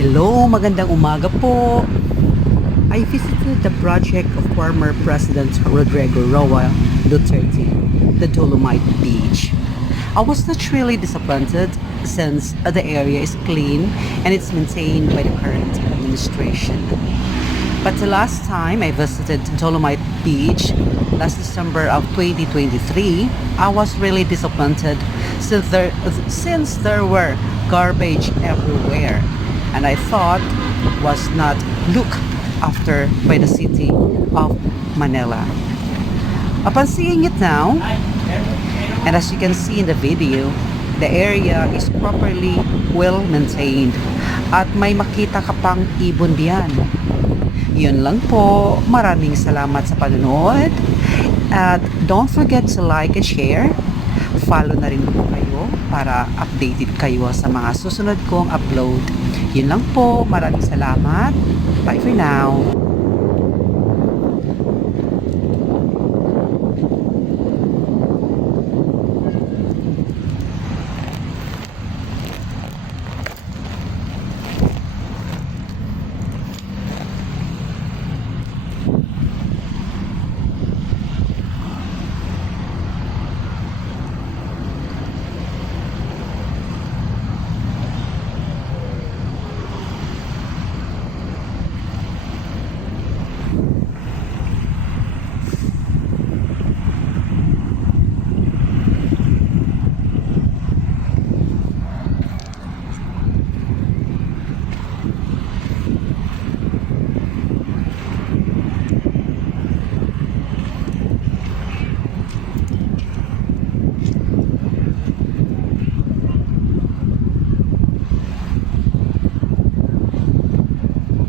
Hello, magandang umaga po. I visited the project of former President Rodrigo Roa Duterte, the Dolomite Beach. I was not really disappointed since the area is clean and it's maintained by the current administration. But the last time I visited Dolomite Beach, last December of 2023, I was really disappointed since there were garbage everywhere and I thought was not looked after by the city of Manila. Upon seeing it now, and as you can see in the video, the area is properly well maintained at may makita ka pang ibon diyan. Yun lang po. Maraming salamat sa panonood. At don't forget to like and share. Follow na rin po kayo para updated kayo sa mga susunod kong upload. Yun lang po. Maraming salamat. Bye for now.